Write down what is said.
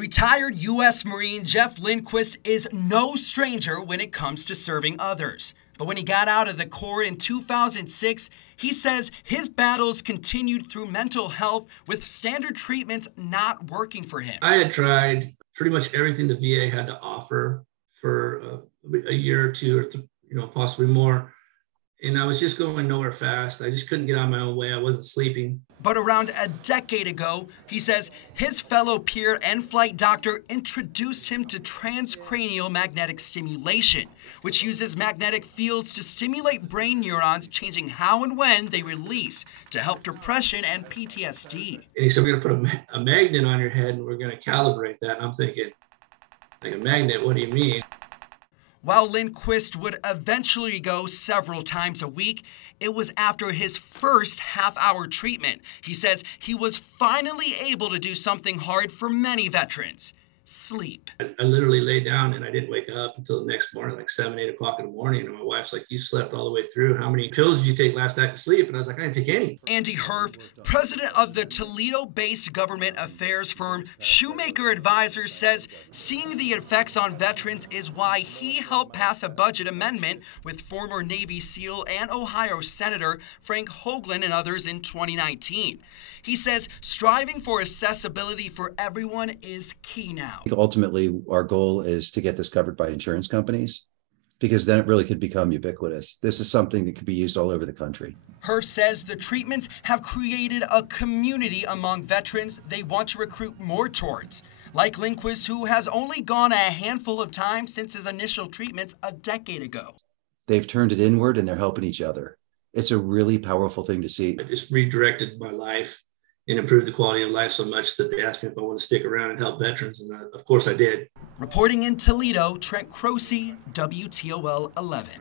Retired U.S. Marine Jeff Lindquist is no stranger when it comes to serving others. But when he got out of the Corps in 2006, he says his battles continued through mental health with standard treatments not working for him. I had tried pretty much everything the VA had to offer for a year or two, or possibly more. And I was just going nowhere fast. I just couldn't get on my own way. I wasn't sleeping. But around a decade ago, he says his fellow peer and flight doctor introduced him to Transcranial Magnetic Stimulation, which uses magnetic fields to stimulate brain neurons, changing how and when they release to help depression and PTSD. And he said, we're going to put a magnet on your head and we're going to calibrate that. And I'm thinking, like a magnet, what do you mean? While Lindquist would eventually go several times a week, it was after his first half-hour treatment. He says he was finally able to do something hard for many veterans: sleep. I literally laid down and I didn't wake up until the next morning, like 7, 8 o'clock in the morning. And my wife's like, you slept all the way through. How many pills did you take last night to sleep? And I was like, I didn't take any. Andy Herf, president of the Toledo-based government affairs firm Shoemaker Advisors, says seeing the effects on veterans is why he helped pass a budget amendment with former Navy SEAL and Ohio Senator Frank Hoagland and others in 2019. He says striving for accessibility for everyone is key now. Ultimately, our goal is to get this covered by insurance companies, because then it really could become ubiquitous. This is something that could be used all over the country. Herf says the treatments have created a community among veterans they want to recruit more towards, like Lindquist, who has only gone a handful of times since his initial treatments a decade ago. They've turned it inward and they're helping each other. It's a really powerful thing to see. I just redirected my life and improved the quality of life so much that they asked me if I want to stick around and help veterans, and of course I did. Reporting in Toledo, Trent Croce, WTOL 11.